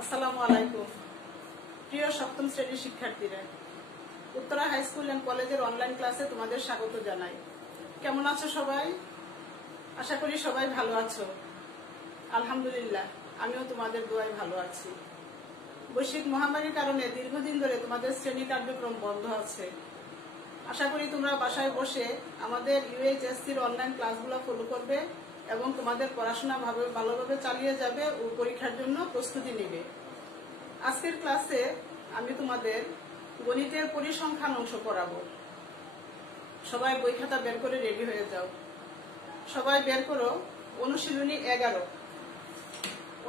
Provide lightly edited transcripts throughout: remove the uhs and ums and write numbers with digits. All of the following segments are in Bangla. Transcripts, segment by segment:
আসসালামু আলাইকুম প্রিয় সপ্তম শ্রেণীর শিক্ষার্থীরা, উত্তরা হাই স্কুল এন্ড কলেজের অনলাইন ক্লাসে তোমাদের স্বাগত জানাই। কেমন আছো সবাই? আশা করি সবাই ভালো আছো। আলহামদুলিল্লাহ, আমিও তোমাদের দোয়ায় ভালো আছি। বৈশ্বিক মহামারীর কারণে দীর্ঘদিন ধরে তোমাদের শ্রেণী কার্যক্রম বন্ধ আছে। আশা করি তোমরা বাসায় বসে আমাদের ইউএইচএসসির অনলাইন ক্লাসগুলো ফলো করবে এবং তোমাদের পড়াশোনা ভালোভাবে চালিয়ে যাবে ও পরীক্ষার জন্য প্রস্তুতি নেবে। আজকের ক্লাসে আমি তোমাদের গণিতের পরিসংখ্যান অংশ পড়াবো। সবাই বই খাতা বের করে রেডি হয়ে যাও। সবাই বের করো অনুশীলনী 11।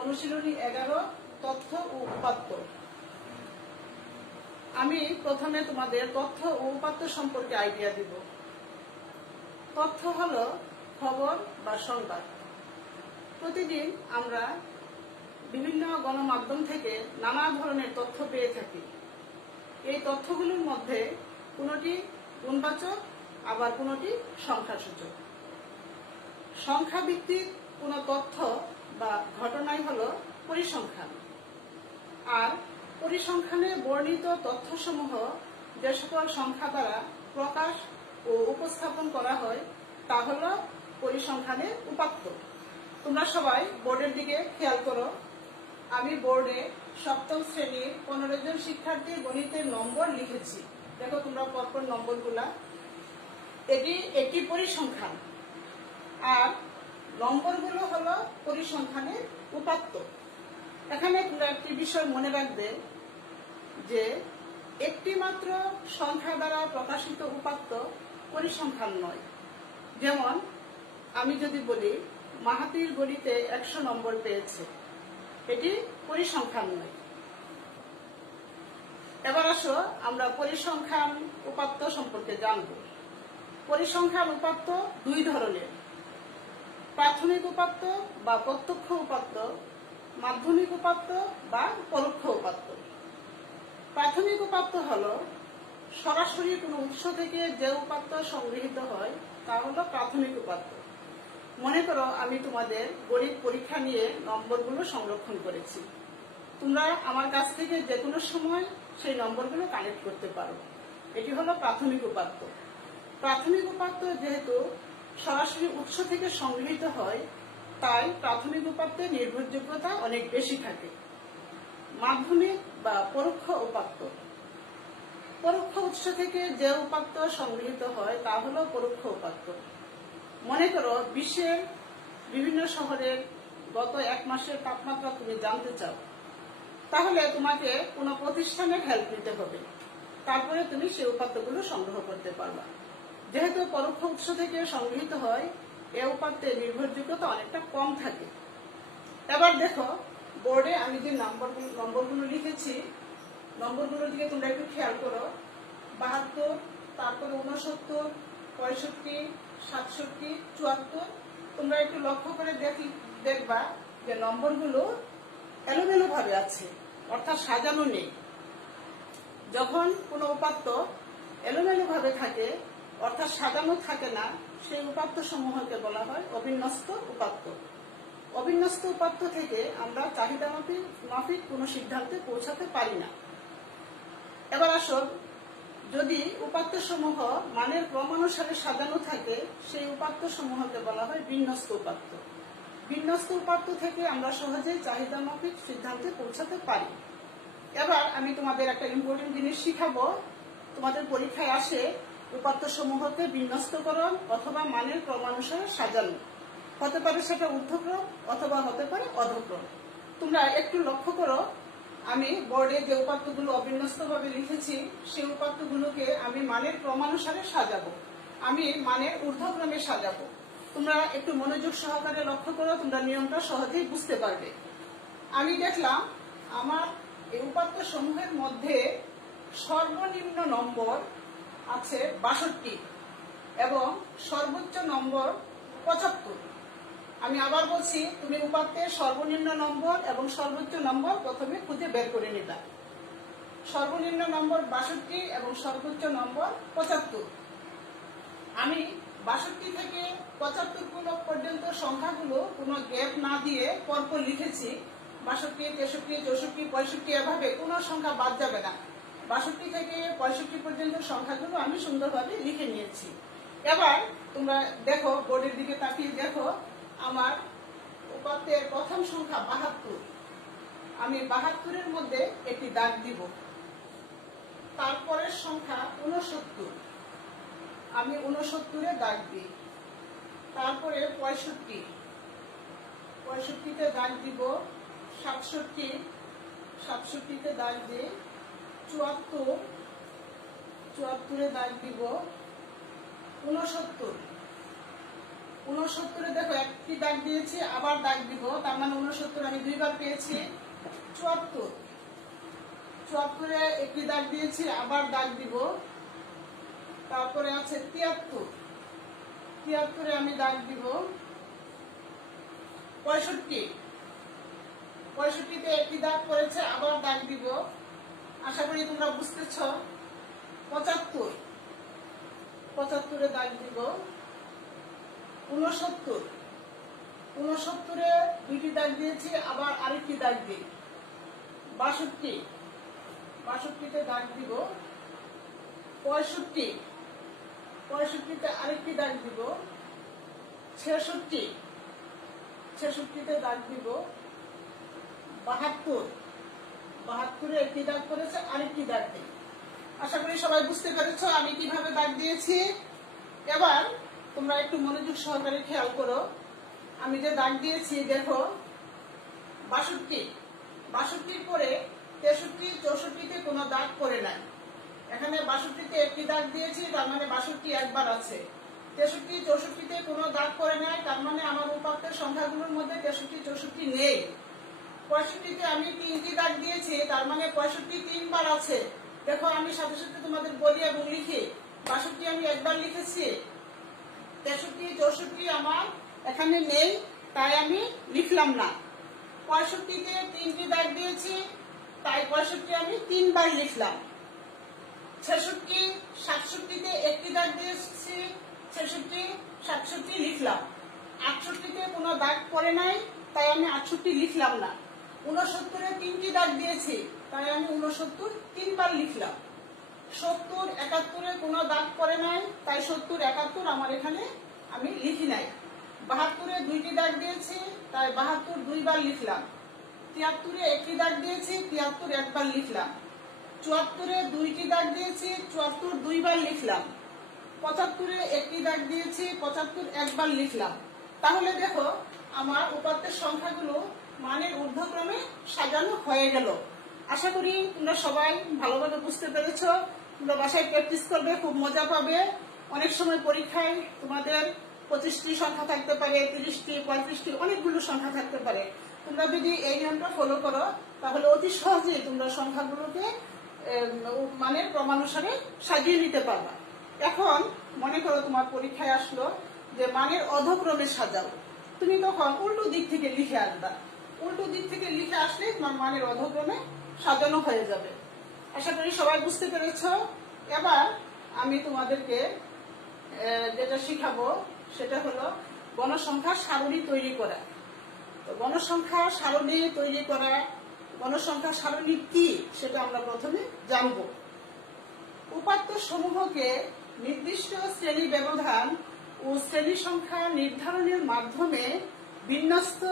অনুশীলনী 11 তথ্য ও উপাত্ত। আমি প্রথমে তোমাদের তথ্য ও উপাত্ত সম্পর্কে আইডিয়া দিব। তথ্য হলো খবর বা সংবাদ। প্রতিদিন আমরা বিভিন্ন গণমাধ্যম থেকে নানা ধরনের তথ্য পেয়ে থাকি। এই তথ্যগুলোর মধ্যে কোনোটি গুণবাচক, আবার কোনোটি সংখ্যাসূচক। সংখ্যা ভিত্তিক কোনো তথ্য বা ঘটনাই হলো পরিসংখ্যান। আর পরিসংখ্যানে বর্ণিত তথ্যসমূহ যে সকল সংখ্যা দ্বারা প্রকাশ ও উপস্থাপন করা হয় তা হলো পরিসংখ্যানের উপাত্ত। তোমরা সবাই বোর্ডের দিকে খেয়াল করো। আমি বোর্ডে সপ্তম শ্রেণীর 15 জন শিক্ষার্থীর গণিতের নম্বর লিখেছি। দেখো তোমরা পরপর নম্বরগুলা। এটি একটি পরিসংখ্যান, আর নম্বরগুলো হলো পরিসংখ্যানের উপাত্ত। এখানে তোমরা একটি বিষয় মনে রাখবে যে একটি মাত্র সংখ্যা দ্বারা প্রকাশিত উপাত্ত পরিসংখ্যান নয়। যেমন আমি যদি বলি মাহাতির গণিতে 100 নম্বর পেয়েছে, এটি পরিসংখ্যান নয়। এবার আসো আমরা পরিসংখ্যান উপাত্ত সম্পর্কে জানব। পরিসংখ্যান উপাত্ত দুই ধরনের: প্রাথমিক উপাত্ত বা প্রত্যক্ষ উপাত্ত, মাধ্যমিক উপাত্ত বা পরোক্ষ উপাত্ত। প্রাথমিক উপাত্ত হলো সরাসরি কোনো উৎস থেকে যে উপাত্ত সংগৃহীত হয় তা হলো প্রাথমিক উপাত্ত। মনে করো আমি তোমাদের গণিত পরীক্ষা নিয়ে নম্বরগুলো সংরক্ষণ করেছি। তোমরা আমার কাছ থেকে যে কোনো সময় সেই নম্বরগুলো কালেক্ট করতে পারো। এটি হলো প্রাথমিক উপাত্ত। প্রাথমিক উপাত্ত যেহেতু সরাসরি উৎস থেকে সংগৃহীত হয়, তাই প্রাথমিক উপাত্তের নির্ভরযোগ্যতা অনেক বেশি থাকে। মাধ্যমিক বা পরোক্ষ উপাত্ত। পরোক্ষ উৎস থেকে যে উপাত্ত সংগৃহীত হয় তা হলো পরোক্ষ উপাত্ত। মনে করো বিশ্বের বিভিন্ন শহরের গত 1 মাসের তাপমাত্রা তুমি জানতে চাও, তাহলে তোমাকে কোনো প্রতিষ্ঠানের হেল্প নিতে হবে। তারপরে তুমি সেই উপাত্তগুলো সংগ্রহ করতে পারবা। যেহেতু পরোক্ষ উৎস থেকে সংগৃহীত হয়, এ উপাত্তের নির্ভরযোগ্যতা অনেকটা কম থাকে। এবার দেখো বোর্ডে আমি যে নম্বরগুলো লিখেছি, নম্বরগুলোর দিকে তোমরা একটু খেয়াল করো। 72, তারপরে 69, 65, 67, 74। তোমরা একটু লক্ষ্য করে দেখবা যে নম্বরগুলো এলোমেলো ভাবে আছে, অর্থাৎ সাজানো নেই। যখন কোনো উপাত্ত এলোমেলো ভাবে থাকে, অর্থাৎ সাজানো থাকে না, সেই উপাত্ত সমূহকে বলা হয় অবিন্যস্ত উপাত্ত। অবিন্যস্ত উপাত্ত থেকে আমরা চাহিদা মাফিক কোনো সিদ্ধান্তে পৌঁছাতে পারি না। এবার আসো, যদি উপাত্ত সমূহ মানের ক্রমানুসারে সাজানো থাকে, সেই উপাত্ত সমূহকে বলা হয় বিন্যস্ত উপাত্ত। বিন্যস্ত উপাত্ত থেকে আমরা সহজেই চাহিদা মাফিক সিদ্ধান্তে পৌঁছাতে পারি। এবার আমি তোমাদের একটা ইম্পর্টেন্ট জিনিস শিখাবো। তোমাদের পরীক্ষায় আসে উপাত্ত সমূহকে বিন্যস্তকরণ অথবা মানের ক্রমানুসারে সাজানো। হতে পারে সেটা ঊর্ধ্বক্রম অথবা হতে পারে অধক্রম। তোমরা একটু লক্ষ্য করো, আমি বোর্ডে যে উপাত্তগুলো অবিন্যস্তভাবে লিখেছি, সেই উপাত্তগুলোকে আমি মানের ক্রমানুসারে সাজাবো। আমি মানের ঊর্ধ্বক্রমে সাজাবো। তোমরা একটু মনোযোগ সহকারে লক্ষ্য করো, তোমরা নিয়মটা সহজেই বুঝতে পারবে। আমি দেখলাম আমার এই উপাত্ত সমূহের মধ্যে সর্বনিম্ন নম্বর আছে 62 এবং সর্বোচ্চ নম্বর 75। আমি আবার বলছি, তুমি উপাত্তের সর্বনিম্ন নম্বর এবং সর্বোচ্চ নম্বর প্রথমে খুঁজে বের করে নিবা। সর্বনিম্ন নম্বর 62 এবং সর্বোচ্চ নম্বর 75। আমি 62 থেকে 75 পর্যন্ত সংখ্যাগুলো কোনো গ্যাপ না দিয়ে পরপর লিখেছি। 62, 63, 64, 65 এভাবে কোনো সংখ্যা বাদ যাবে না। 62 থেকে 65 পর্যন্ত সংখ্যাগুলো আমি সুন্দরভাবে লিখে নিয়েছি। এবার তোমরা দেখো, বোর্ডের দিকে তাকিয়ে দেখো, আমার উপাত্তের প্রথম সংখ্যা 72। আমি 72-এর মধ্যে একটি দাগ দিব। তারপরের সংখ্যা 69, আমি 69-এ দাগ দিই। তারপরে 65, 65-তে দাগ দিব। 67, 67-তে দাগ দিই। 74, 74-এ দাগ দিব। 69, 69-এ দেখো একটি দাগ দিয়েছি, আবার দাগ দিব, তার মানে 69 আমি দুইবার পেয়েছি। 74, 74-এ একটি দাগ দিয়েছি, আবার দাগ দিব। তারপরে আছে 73, 73-এ আমি দাগ দিব। 65, 65-তে একটি দাগ পড়েছে, আবার দাগ দিব। আশা করি তোমরা বুঝতেছ। 75, 75-এ দাগ দিব। 69, 69-এ দুইটি দাগ দিয়েছি, আবার আরেকটি দাগ দিই। 62, 62-তে দাগ দিব। 65, 65-তে আরেকটি দাগ দিব। 66, 66-তে দাগ দিব। 72, 72-এ একটি দাগ পড়েছে, আরেকটি দাগ দিই। আশা করি সবাই বুঝতে পেরেছ আমি কিভাবে দাগ দিয়েছি। এবার তোমরা একটু মনোযোগ সহকারে খেয়াল করো, আমি যে দাগ দিয়েছি দেখো। 62, 62-র পরে 63, 64-তে কোনো দাগ পড়ে নাই। এখানে 62-তে একটি দাগ দিয়েছি, তার মানে 62 একবার আছে। 63, 64-তে কোনো দাগ পড়ে নাই, তার মানে আমার উপাত্তের সংখ্যাগুলোর মধ্যে 63, 64 নেই। 65-তে আমি 3টি দাগ দিয়েছি, তার মানে 65 তিনবার আছে। দেখো আমি সাথে সাথে তোমাদের বলি এবং লিখি। 62 আমি একবার লিখেছি। 63, 64 আমার এখানে নেই, তাই আমি লিখলাম না। 65-তে 3টি দাগ দিয়েছি, তাই 65 আমি তিনবার লিখলাম। 66, 67-তে একটি দাগ দিয়েছি, 66, 67 লিখলাম। 68-তে কোনো দাগ পড়ে নাই, তাই আমি 68 লিখলাম না। 69-এ 3টি দাগ দিয়েছি, তাই আমি 69 তিনবার লিখলাম। 70, 71-এ কোনো দাগ পড়ে নাই, তাই 70, 71 আমার এখানে আমি লিখি নাই। 72-এ 2টি দাগ দিয়েছি, তাই 72 দুইবার লিখলাম। 73-এ একটি দাগ দিয়েছি, 73 একবার লিখলাম। 74-এ 2টি দাগ দিয়েছি, 74 দুইবার লিখলাম। 75-এ একটি দাগ দিয়েছি, 75 একবার লিখলাম। তাহলে দেখো আমার উপাত্তের সংখ্যাগুলো মানের ঊর্ধ্বক্রমে সাজানো হয়ে গেল। আশা করি তোমরা সবাই ভালোভাবে বুঝতে পেরেছ। তোমরা বাসায় প্র্যাকটিস করবে, খুব মজা পাবে। অনেক সময় পরীক্ষায় তোমাদের 25টি সংখ্যা থাকতে পারে, 30টি, 35টি, অনেকগুলো সংখ্যা থাকতে পারে। তোমরা যদি এই নিয়মটা ফলো করো, তাহলে অতি সহজেই তোমরা সংখ্যাগুলোকে মানের ক্রমানুসারে সাজিয়ে নিতে পারবা। এখন মনে করো তোমার পরীক্ষায় আসলো যে মানের অধক্রমে সাজাও, তুমি তখন উল্টো দিক থেকে লিখে আসবা। উল্টো দিক থেকে লিখে আসলে তোমার মানের অধক্রমে সাজানো হয়ে যাবে। আশা করি সবাই বুঝতে পেরেছ। এবার আমি তোমাদেরকে যেটা শিখাবো সেটা হলো গণসংখ্যার সারণী তৈরি করা। তো গণসংখ্যার সারণী তৈরি করা, গণসংখ্যার সারণী কি সেটা আমরা প্রথমে জানব। উপাত্ত সমূহকে নির্দিষ্ট শ্রেণী ব্যবধান ও শ্রেণী সংখ্যা নির্ধারণের মাধ্যমে বিন্যস্ত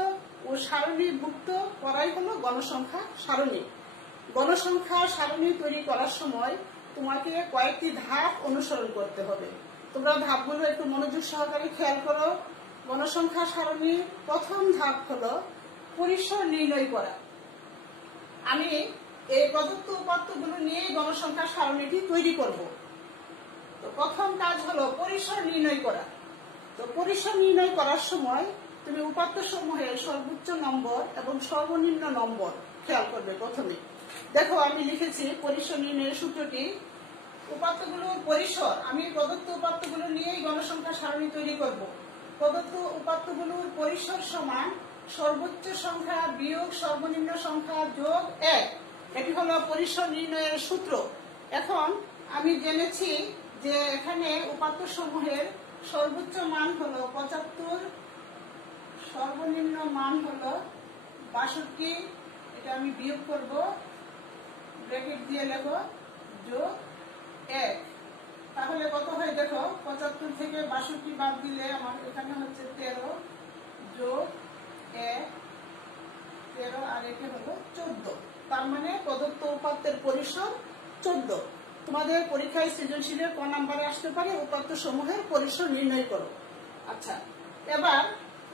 ও সারণীভুক্ত করাই হলো গণসংখ্যা সারণী। গণসংখ্যা সারণী তৈরি করার সময় তোমাকে কয়েকটি ধাপ অনুসরণ করতে হবে। তোমরা ধাপগুলো একটু মনোযোগ সহকারে খেয়াল করো। গণসংখ্যা সারণীর প্রথম ধাপ হলো পরিসর নির্ণয় করা। আমি এই প্রদত্ত উপাত্তগুলো নিয়ে গণসংখ্যা সারণীটি তৈরি করব। তো প্রথম কাজ হলো পরিসর নির্ণয় করা। তো পরিসর নির্ণয় করার সময় তুমি উপাত্ত সমূহের সর্বোচ্চ নম্বর এবং সর্বনিম্ন নম্বর খেয়াল করবে। প্রথমে দেখো আমি লিখেছি পরিসর নির্ণয়ের সূত্রটি। উপাত্তগুলোর পরিসর, আমি প্রদত্ত উপাত্তগুলো নিয়েই গণসংখ্যা সারণী তৈরি করব। প্রদত্ত উপাত্তগুলোর পরিসর সমান সর্বোচ্চ সংখ্যা বিয়োগ সর্বনিম্ন সংখ্যা যোগ 1। এটি হলো পরিসর নির্ণয়ের সূত্র। এখন আমি জেনেছি যে এখানে উপাত্ত সমূহের সর্বোচ্চ মান হলো 75, সর্বনিম্ন মান হলো 62, এটা আমি বিয়োগ করব, ব্র্যাকেট দিয়ে লেখো যোগ 1। তাহলে কত হয় দেখো, 75 থেকে 62 বাদ দিলে আমার এখানে হচ্ছে 13 যোগ 1, 13 আর একে হলো 14। তার মানে প্রদত্ত উপাত্তের পরিসর 14। তোমাদের পরীক্ষায় সৃজনশীলের ক নাম্বারে আসতে পারে উপাত্ত সমূহের পরিসর নির্ণয় করো। আচ্ছা, এবার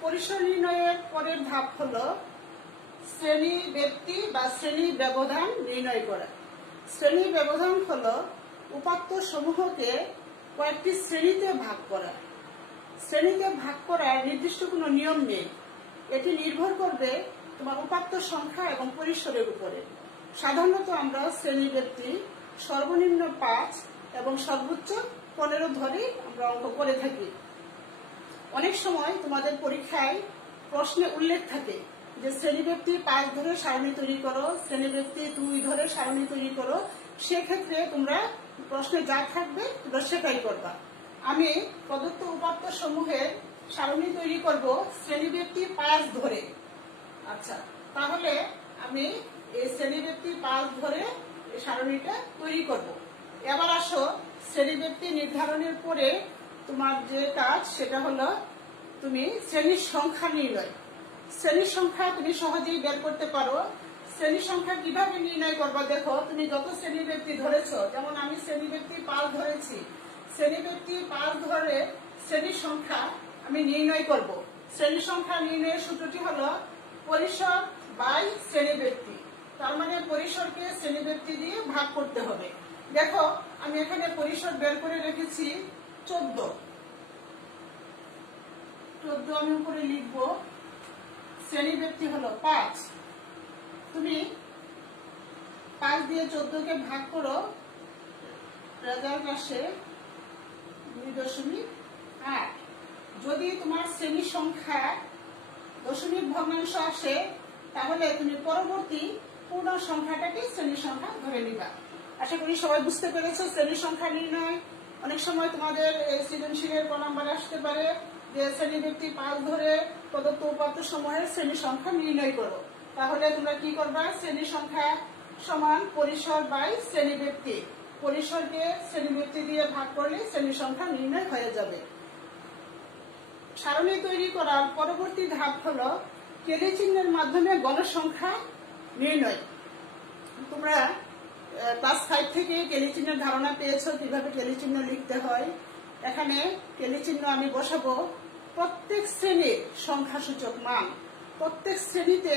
পরিসর নির্ণয়ের পরের ধাপ হলো শ্রেণী ব্যক্তি বা শ্রেণী ব্যবধান নির্ণয় করা। শ্রেণী ব্যবধান হলো উপাত্ত সমূহকে কয়েকটি শ্রেণীতে ভাগ করা। শ্রেণীতে ভাগ করার নির্দিষ্ট কোনো নিয়ম নেই, এটি নির্ভর করবে তোমার উপাত্ত সংখ্যা এবং পরিসরের উপরে। সাধারণত আমরা শ্রেণী ব্যক্তি সর্বনিম্ন 5 এবং সর্বোচ্চ 15 ধরে আমরা অঙ্ক করে থাকি। অনেক সময় তোমাদের পরীক্ষায় প্রশ্নে উল্লেখ থাকে যে শ্রেণী ব্যক্তি 5 ধরে সারণী তৈরি করো, শ্রেণী ব্যক্তি 2 ধরে সারণী তৈরি করো। সেক্ষেত্রে তোমরা প্রশ্নে যা থাকবে তোমরা সেটাই করবা। আমি প্রদত্ত উপাত্ত সমূহের সারণী তৈরি করব শ্রেণী ব্যক্তি 5 ধরে। আচ্ছা, তাহলে আমি এই শ্রেণী ব্যক্তি 5 ধরে সারণীটা তৈরি করব। এবার আসো, শ্রেণী ব্যক্তি নির্ধারণের পরে তোমার যে কাজ সেটা হলো তুমি শ্রেণীর সংখ্যা নির্ণয়। শ্রেণীর সংখ্যা তুমি সহজেই বের করতে পারো। শ্রেণীর সংখ্যা কিভাবে নির্ণয় করবা দেখো, তুমি যত শ্রেণী ব্যক্তি ধরেছো, যেমন আমি শ্রেণী ব্যক্তি 5 ধরেছি, শ্রেণী ব্যক্তি 5 ধরে শ্রেণীর সংখ্যা আমি নির্ণয় করব। শ্রেণীর সংখ্যা নির্ণয়ের সূত্রটি হলো পরিসর বাই শ্রেণী ব্যক্তি। তার মানে পরিসরকে শ্রেণী ব্যক্তি দিয়ে ভাগ করতে হবে। দেখো, আমি এখানে পরিসর বের করে রেখেছি 14। আমি উপরে লিখবো, শ্রেণী ব্যক্তি হলো 5। তুমি 5 দিয়ে 14কে ভাগ করো, রেজাল্ট আসে 2.8। যদি তোমার শ্রেণীর সংখ্যা দশমিক ভগ্নাংশ আসে তাহলে তুমি পরবর্তী পূর্ণ সংখ্যাটাকে শ্রেণীর সংখ্যা ধরে নিবা। আশা করি সবাই বুঝতে পেরেছো শ্রেণীর সংখ্যা নির্ণয়। অনেক সময় তোমাদের সৃজনশীলের ক নাম্বার আসতে পারে যে শ্রেণী ব্যক্তি 5 ধরে প্রদত্ত উপাত্ত সমূহের শ্রেণী সংখ্যা নির্ণয় করো। তাহলে তোমরা কি করবা, শ্রেণী সংখ্যা সমান পরিসর বাই শ্রেণী ব্যক্তি। পরিসরকে শ্রেণী ব্যক্তি দিয়ে ভাগ করলে শ্রেণী সংখ্যা নির্ণয় হয়ে যাবে। সারণী তৈরি করার পরবর্তী ধাপ হলো কেলি চিহ্নের মাধ্যমে গণসংখ্যা নির্ণয়। তোমরা ক্লাস 5 থেকে কেলি চিহ্নের ধারণা পেয়েছো কিভাবে কেলি চিহ্ন লিখতে হয়। এখানে কেলি চিহ্ন আমি বসাবো প্রত্যেক শ্রেণীর সংখ্যাসূচক মান। প্রত্যেক শ্রেণীতে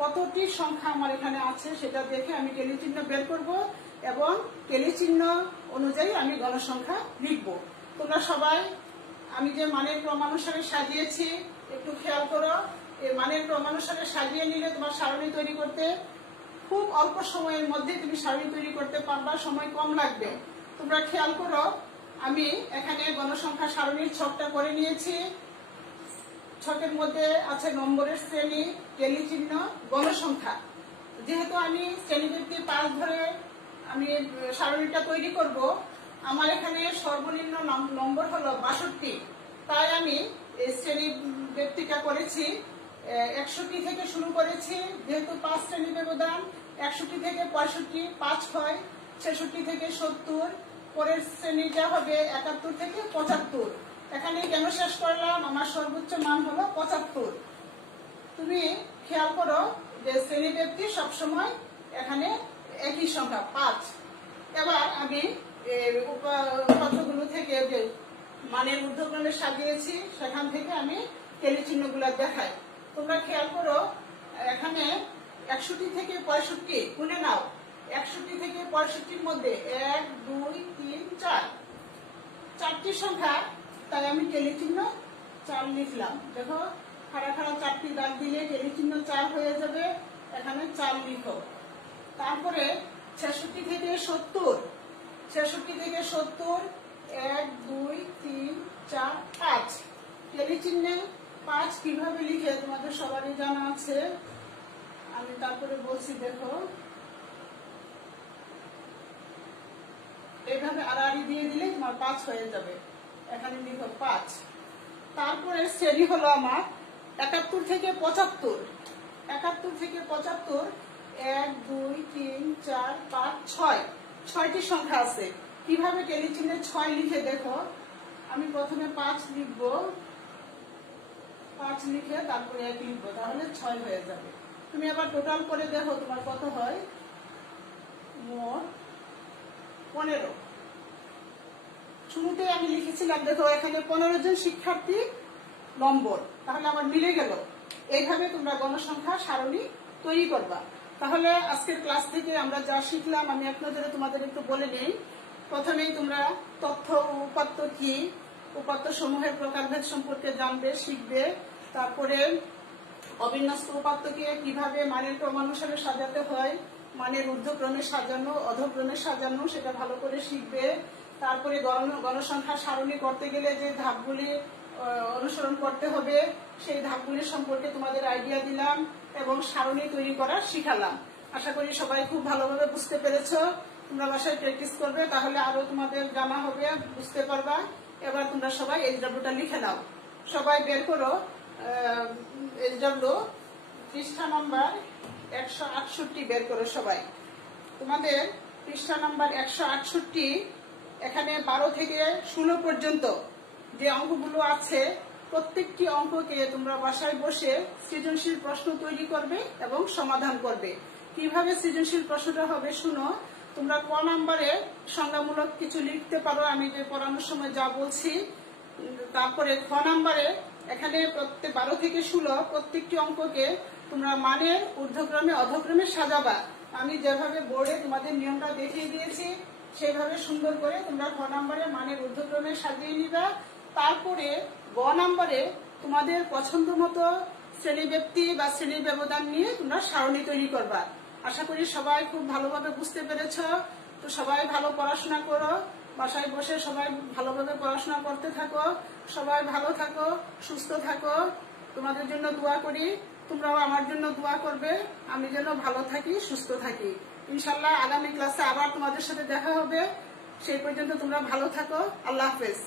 কতটি সংখ্যা আমার এখানে আছে সেটা দেখে আমি কেলি চিহ্ন বের করব এবং কেলি চিহ্ন অনুযায়ী আমি গণসংখ্যা লিখব। তোমরা সবাই আমি যে মানের ক্রমানুসারে সাজিয়েছি একটু খেয়াল করো। এই মানের ক্রমানুসারে সাজিয়ে নিলে তোমার সারণী তৈরি করতে খুব অল্প সময়ের মধ্যে তুমি সারণী তৈরি করতে পারবা, সময় কম লাগবে। তোমরা খেয়াল করো, আমি এখানে গণসংখ্যা সারণীর ছকটা করে নিয়েছি। ছকের মধ্যে আছে নম্বরের শ্রেণী, কেলি চিহ্ন, গণসংখ্যা। যেহেতু আমি শ্রেণী ব্যক্তি 5 ধরে আমি সারণীটা তৈরি করব, আমার এখানে সর্বনিম্ন নম্বর হলো 62। তাই আমি এই শ্রেণী ব্যক্তিটা করেছি 61 থেকে শুরু করেছি। যেহেতু 5 শ্রেণী ব্যবধান, 61 থেকে 65 5 হয়, 66 থেকে 70, পরের শ্রেণীটা হবে 71 থেকে 75। এখানে কেন শেষ করলাম, আমার সর্বোচ্চ মান হলো 75। তুমি খেয়াল করো যে শ্রেণী ব্যক্তি সবসময় এখানে একই সংখ্যা 5। এবার আমি উপাত্তগুলো থেকে যে মানের ঊর্ধ্বক্রমে সাজিয়েছি সেখান থেকে আমি কেলি চিহ্নগুলো দেখাই। তোমরা খেয়াল করো, এখানে 61 থেকে 65 গুনে নাও। 61 থেকে 65-র মধ্যে 1 2 3 4 চারটি সংখ্যা, তাই আমি কেলি চিহ্ন 4 লিখলাম। দেখো, খাড়া খাড়া 4টি দাগ দিলে কেলি চিহ্ন 4 হয়ে যাবে। এখানে 4 লিখো। তারপরে 66 থেকে 70, 66 থেকে 70 1 2 3 4 5। কেলি চিহ্নে 5 কিভাবে লিখে তোমাদের সবারই জানা আছে, আমি তারপরে বলছি। দেখো, এইভাবে আড়াআড়ি দিয়ে দিলে তোমার 5 হয়ে যাবে। এখানে লিখো 5। তারপরে শ্রেণী হলো আমার 71 থেকে 75। 71 থেকে 75 1 2 3 4 5 6 6টি সংখ্যা আছে। কিভাবে টেনে চিহ্নে 6 লিখে দেখো। আমি প্রথমে 5 লিখব, 5 লিখে তারপরে 1 লিখব, তাহলে 6 হয়ে যাবে। তুমি আবার টোটাল করে দেখো তোমার কত হয়। মোট 15। শুরুতে আমি লিখেছিলাম, দেখো এখানে 15 জন শিক্ষার্থী নম্বর, তাহলে আমার মিলে গেল। এইভাবে তোমরা গণসংখ্যা সারণী তৈরি করবা। তাহলে আজকের ক্লাস থেকে আমরা যা শিখলাম আমি এক নজরে তোমাদের একটু বলে নেই। প্রথমেই তোমরা তথ্য ও উপাত্ত কি, উপাত্ত সমূহের প্রকারভেদ সম্পর্কে জানবে, শিখবে। তারপরে অবিন্যস্ত উপাত্তকে কিভাবে মানের ক্রমানুসারে সাজাতে হয়, মানের ঊর্ধ্বক্রমে সাজানো, অধক্রমে সাজানো, সেটা ভালো করে শিখবে। তারপরে গণসংখ্যা সারণী করতে গেলে যে ধাপগুলি অনুসরণ করতে হবে সেই ধাপগুলি সম্পর্কে তোমাদের আইডিয়া দিলাম এবং সারণী তৈরি করা শিখালাম। আশা করি সবাই খুব ভালোভাবে বুঝতে পেরেছো। তোমরা বাসায় প্র্যাকটিস করবে, তাহলে আরো তোমাদের জানা হবে, বুঝতে পারবা। এবার তোমরা সবাই এইচডব্লিউটা লিখে নাও। সবাই বের করো এইচডব্লিউ পৃষ্ঠা নাম্বার 168 বের করো সবাই। তোমাদের পৃষ্ঠা নাম্বার 168, এখানে 12 থেকে 16 পর্যন্ত যে অঙ্কগুলো আছে প্রত্যেকটি অঙ্ককে তোমরা বাসায় বসে সৃজনশীল প্রশ্ন তৈরি করবে এবং সমাধান করবে। কিভাবে সৃজনশীল প্রশ্নটা হবে শুনো। তোমরা ক নাম্বারে সংজ্ঞামূলক কিছু লিখতে পারো, আমি যে পড়ানোর সময় যা বলছি। তারপরে খ নাম্বারে এখানে 12 থেকে 16 প্রত্যেকটি অঙ্ককে তোমরা মানের ঊর্ধ্বক্রমে অধক্রমে সাজাবা। আমি যেভাবে বোর্ডে তোমাদের নিয়মটা দেখিয়ে দিয়েছি সেভাবে সুন্দর করে তোমরা খ নাম্বারে মানের ঊর্ধ্বক্রমে সাজিয়ে নিবা। তারপরে গ নাম্বারে তোমাদের পছন্দ মতো শ্রেণী ব্যক্তি বা শ্রেণী ব্যবধান নিয়ে তোমরা সারণী তৈরি করবা। আশা করি সবাই খুব ভালোভাবে বুঝতে পেরেছ। তো সবাই ভালো পড়াশোনা করো, বাসায় বসে সবাই ভালোভাবে পড়াশোনা করতে থাকো। সবাই ভালো থাকো, সুস্থ থাকো। তোমাদের জন্য দোয়া করি, তোমরাও আমার জন্য দোয়া করবে, আমি যেন ভালো থাকি, সুস্থ থাকি। ইনশাল্লাহ আগামী ক্লাসে আবার তোমাদের সাথে দেখা হবে। সেই পর্যন্ত তোমরা ভালো থাকো। আল্লাহ হাফেজ।